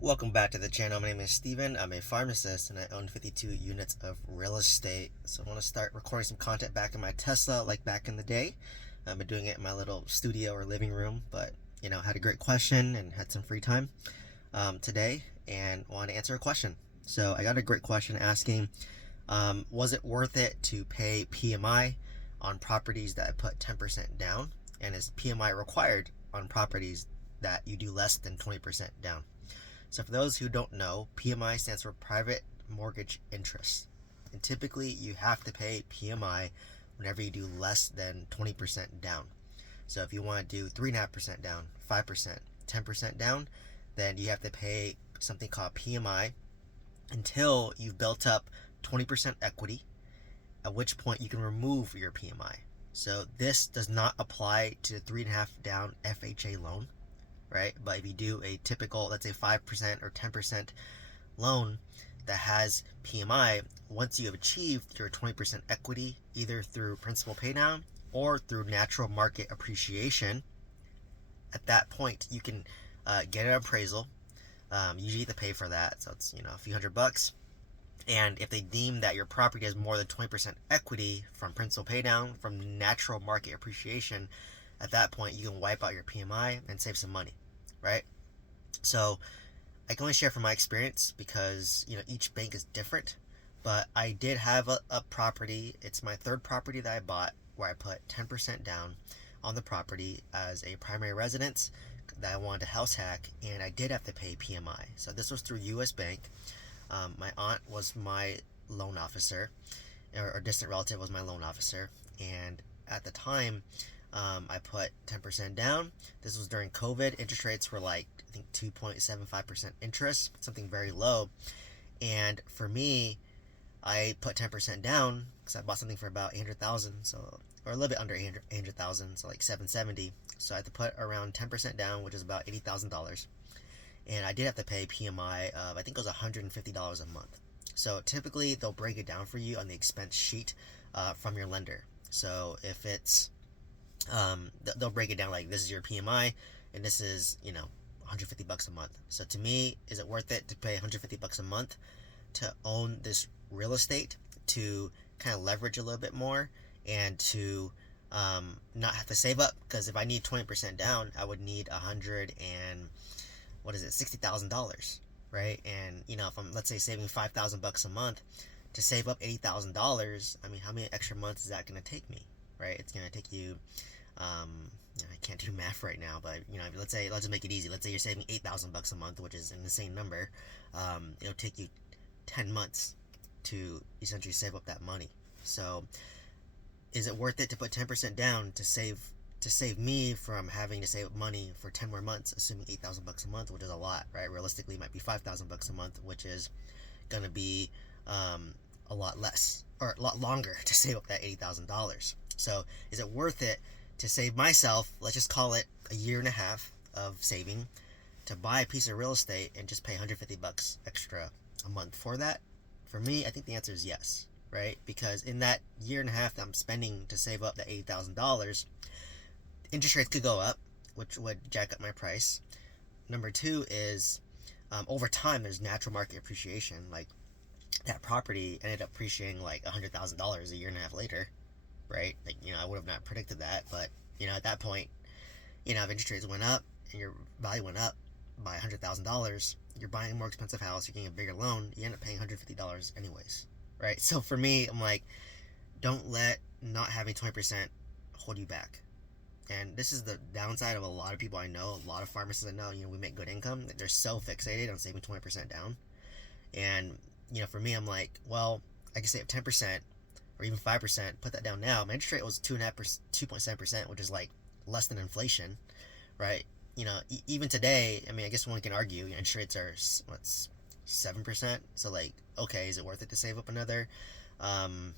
Welcome back to the channel. My name is Steven. I'm a pharmacist and I own 52 units of real estate. So I want to start recording some content back in my Tesla like back in the day. I've been doing it in my little studio or living room, but had a great question and had some free time today and want to answer a question. So I got a great question asking, was it worth it to pay PMI on properties that I put 10% down? And is PMI required on properties that you do less than 20% down? So for those who don't know, PMI stands for private mortgage interest. And typically you have to pay PMI whenever you do less than 20% down. So if you want to do 3.5% down, 5%, 10% down, then you have to pay something called PMI until you've built up 20% equity, at which point you can remove your PMI. So this does not apply to the 3.5 down FHA loan, right? But if you do a typical, let's say 5% or 10% loan that has PMI, once you have achieved your 20% equity, either through principal paydown or through natural market appreciation, at that point you can get an appraisal. Usually you have to pay for that, so it's a few $100. And if they deem that your property has more than 20% equity from principal paydown, from natural market appreciation, at that point you can wipe out your PMI and save some money, right? So I can only share from my experience because each bank is different, but I did have a property. It's my third property that I bought where I put 10% down on the property as a primary residence that I wanted to house hack, and I did have to pay PMI. So this was through US Bank. My aunt was my loan officer, or distant relative was my loan officer, and at the time I put 10% down. This was during COVID. Interest rates were like, I think, 2.75% interest, something very low. And for me, I put 10% down because I bought something for about 800,000, so, or a little bit under 800,000, so like 770. So I had to put around 10% down, which is about $80,000. And I did have to pay PMI of, I think it was $150 a month. So typically they'll break it down for you on the expense sheet from your lender. So if it's they'll break it down like, this is your PMI and this is $150 a month. So to me, is it worth it to pay $150 a month to own this real estate, to kind of leverage a little bit more, and to not have to save up? Because if I need 20% down, I would need $60,000, right? And if I'm, let's say, saving $5,000 a month to save up $80,000, I mean, how many extra months is that going to take me, right? It's going to take you I can't do math right now, but let's just make it easy. Let's say you're saving $8,000 a month, which is an insane number. It'll take you 10 months to essentially save up that money. So is it worth it to put 10% down to save me from having to save up money for 10 more months, assuming $8,000 a month, which is a lot, right? Realistically, it might be $5,000 a month, which is going to be a lot less, or a lot longer to save up that $80,000. So is it worth it to save myself, let's just call it a year and a half of saving, to buy a piece of real estate and just pay $150 extra a month for that? For me, I think the answer is yes, right? Because in that year and a half that I'm spending to save up that $80,000, interest rates could go up, which would jack up my price. Number two is, over time, there's natural market appreciation. Like, that property ended up appreciating like $100,000 a year and a half later, right? Like, I would have not predicted that, but at that point, if interest rates went up and your value went up by $100,000, you're buying a more expensive house, you're getting a bigger loan, you end up paying $150 anyways, right? So for me, I'm like, don't let not having 20% hold you back. And this is the downside of a lot of people I know, a lot of pharmacists I know. We make good income. They're so fixated on saving 20% down. And for me, I'm like, well, I can save 10% or even 5%, put that down now. My interest rate was 2.7%, which is like less than inflation, right? Even today, I mean, I guess one can argue interest rates are, what's 7%. So like, okay, is it worth it to save up another $80,000?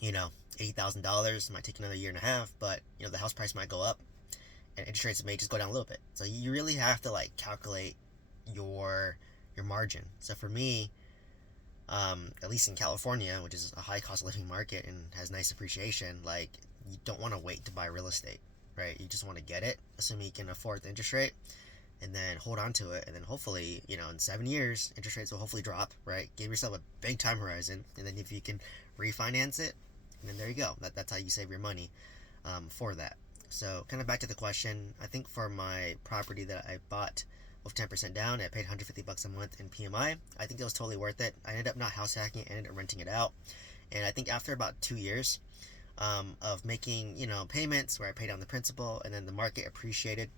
It might take another year and a half, but the house price might go up and interest rates may just go down a little bit. So you really have to like calculate your margin. So for me, at least in California, which is a high cost of living market and has nice appreciation, like, you don't want to wait to buy real estate, right? You just want to get it, assuming you can afford the interest rate, and then hold on to it, and then hopefully, in 7 years, interest rates will hopefully drop, right? Give yourself a big time horizon, and then if you can refinance it, then there you go. That's how you save your money for that. So kind of back to the question, I think for my property that I bought with 10% down, I paid $150 a month in PMI. I think it was totally worth it. I ended up not house hacking it, I ended up renting it out. And I think after about 2 years of making, payments where I paid down the principal and then the market appreciated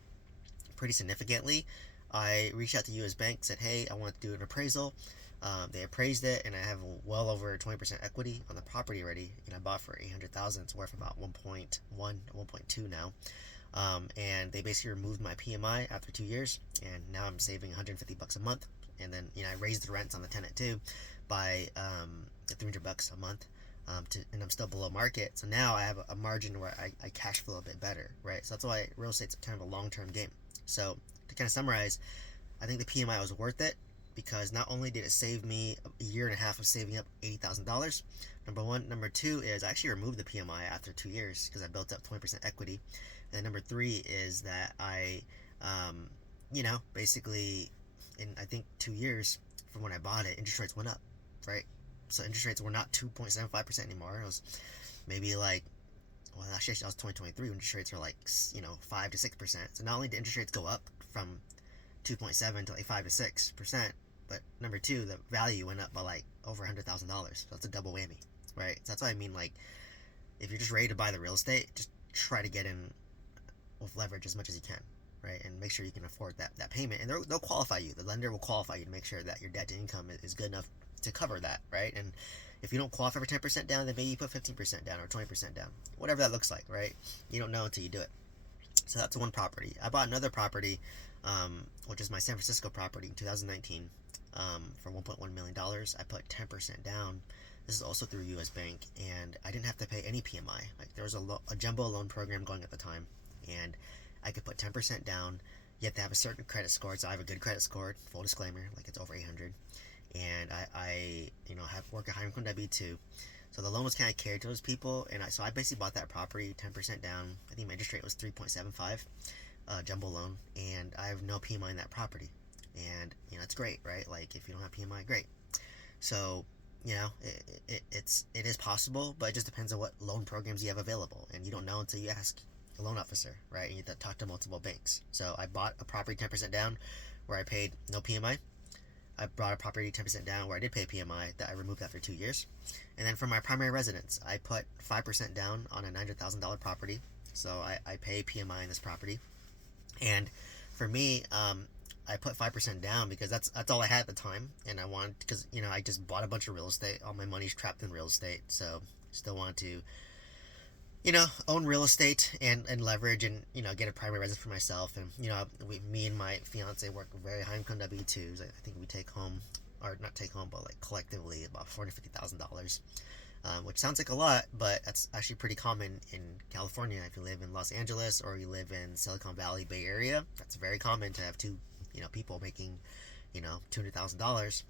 pretty significantly, I reached out to U.S. Bank, said, hey, I want to do an appraisal. They appraised it, and I have well over 20% equity on the property already. And I bought for $800,000. It's worth about 1.1, 1.2 now. And they basically removed my PMI after 2 years, and now I'm saving $150 a month. And then I raised the rents on the tenant too by $300 a month. And I'm still below market. So now I have a margin where I cash flow a bit better, right? So that's why real estate's kind of a long-term game. So to kind of summarize, I think the PMI was worth it because not only did it save me a year and a half of saving up $80,000, number one. Number two is I actually removed the PMI after 2 years because I built up 20% equity. And number three is that I, basically in I think 2 years from when I bought it, interest rates went up, right? So interest rates were not 2.75% anymore. It was maybe like, well, actually, that was 2023 when interest rates were like, 5 to 6%. So not only did interest rates go up from 2.7 to like 5 to 6%, but number two, the value went up by like over $100,000. So that's a double whammy, right? So that's what I mean. Like, if you're just ready to buy the real estate, just try to get in with leverage as much as you can, right? And make sure you can afford that payment. And they'll qualify you. The lender will qualify you to make sure that your debt to income is good enough to cover that, right? And if you don't qualify for 10% down, then maybe you put 15% down or 20% down, whatever that looks like, right? You don't know until you do it. So that's one property. I bought another property, which is my San Francisco property in 2019, for $1.1 million. I put 10% down. This is also through U.S. Bank, and I didn't have to pay any PMI. Like, there was a jumbo loan program going at the time, and I could put 10% down. You have to have a certain credit score. So I have a good credit score, full disclaimer, like it's over 800. And I have work at high income W2. So the loan was kind of carried to those people, and I basically bought that property 10% down. I think my interest rate was 3.75, jumbo loan, and I have no PMI in that property. And it's great, right? Like, if you don't have PMI, great. So it is possible, but it just depends on what loan programs you have available, and you don't know until you ask a loan officer, right? And you have to talk to multiple banks. So I bought a property 10% down where I paid no PMI. I brought a property 10% down where I did pay PMI that I removed after 2 years. And then for my primary residence, I put 5% down on a $900,000 property. So I pay PMI in this property. And for me, I put 5% down because that's all I had at the time. And I wanted, because, I just bought a bunch of real estate. All my money's trapped in real estate. So still want to, own real estate and leverage and, get a primary residence for myself. And, me and my fiance work very high income W-2s. I think we take home, or not take home, but like collectively about $450,000, which sounds like a lot, but that's actually pretty common in California. If you live in Los Angeles or you live in Silicon Valley, Bay Area, that's very common to have two, people making, $200,000.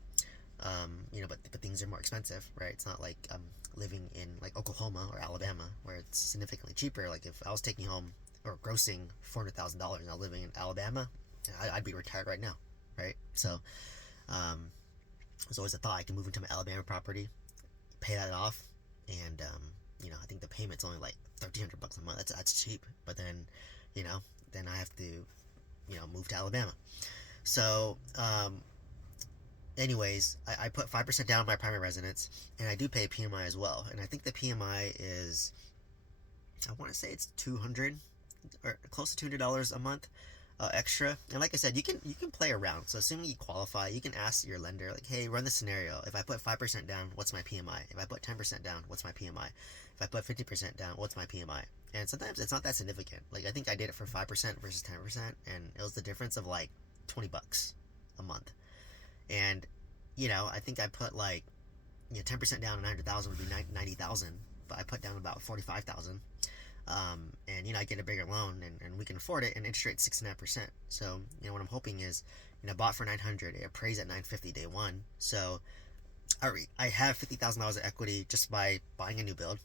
But things are more expensive, right? It's not like living in like Oklahoma or Alabama where it's significantly cheaper. Like, if I was taking home or grossing $400,000 and I was living in Alabama, I'd be retired right now, right? So there's always a thought I can move into my Alabama property, pay that off, and I think the payment's only like $1,300 a month. That's cheap, but then then I have to move to Alabama. So anyways, I put 5% down on my primary residence, and I do pay PMI as well. And I think the PMI is, I want to say it's $200 or close to $200 a month extra. And like I said, you can play around. So assuming you qualify, you can ask your lender, like, hey, run the scenario. If I put 5% down, what's my PMI? If I put 10% down, what's my PMI? If I put 50% down, what's my PMI? And sometimes it's not that significant. Like, I think I did it for 5% versus 10%, and it was the difference of like $20 a month. And I think I put like 10% down on 100,000 would be 90,000, but I put down about 45,000. And I get a bigger loan, and we can afford it, and interest rate 6.5%. So what I'm hoping is, I bought for 900, it appraised at 950 day one. So I have $50,000 of equity just by buying a new build,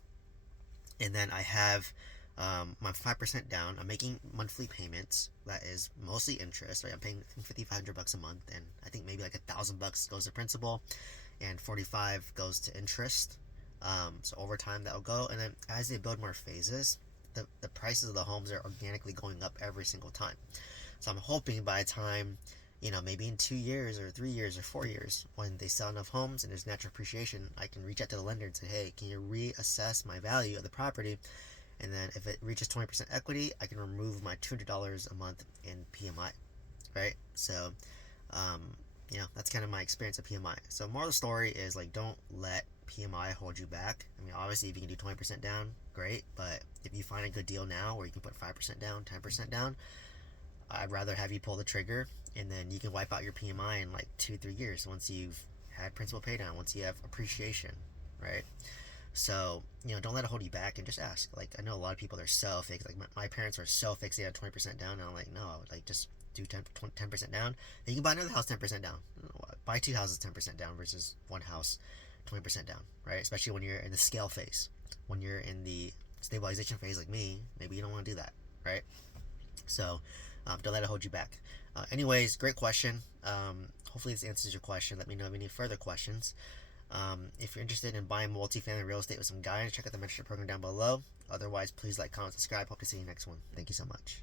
and then I have I'm 5% down. I'm making monthly payments. That is mostly interest, right? I'm paying $5,500 a month, and I think maybe like $1,000 goes to principal, and 45 goes to interest. So over time that'll go, and then as they build more phases, the prices of the homes are organically going up every single time. So I'm hoping by the time, maybe in 2 years or 3 years or 4 years, when they sell enough homes and there's natural appreciation, I can reach out to the lender and say, hey, can you reassess my value of the property? And then if it reaches 20% equity, I can remove my $200 a month in PMI, right? So, um, that's kind of my experience at PMI. So, moral of the story is like, don't let PMI hold you back. I mean, obviously, if you can do 20% down, great. But if you find a good deal now where you can put 5% down, 10% down, I'd rather have you pull the trigger, and then you can wipe out your PMI in like 2-3 years once you've had principal pay down, once you have appreciation, right? So, don't let it hold you back and just ask. Like, I know a lot of people are so fixed. Like, my parents are so fixated on 20% down. And I'm like, no, like, just do 10% down. And you can buy another house 10% down. Buy two houses 10% down versus one house 20% down, right? Especially when you're in the scale phase. When you're in the stabilization phase like me, maybe you don't want to do that, right? So, don't let it hold you back. Anyways, great question. Hopefully, this answers your question. Let me know if any further questions. If you're interested in buying multifamily real estate with some guidance, check out the mentorship program down below. Otherwise, please like, comment, subscribe. Hope to see you next one. Thank you so much.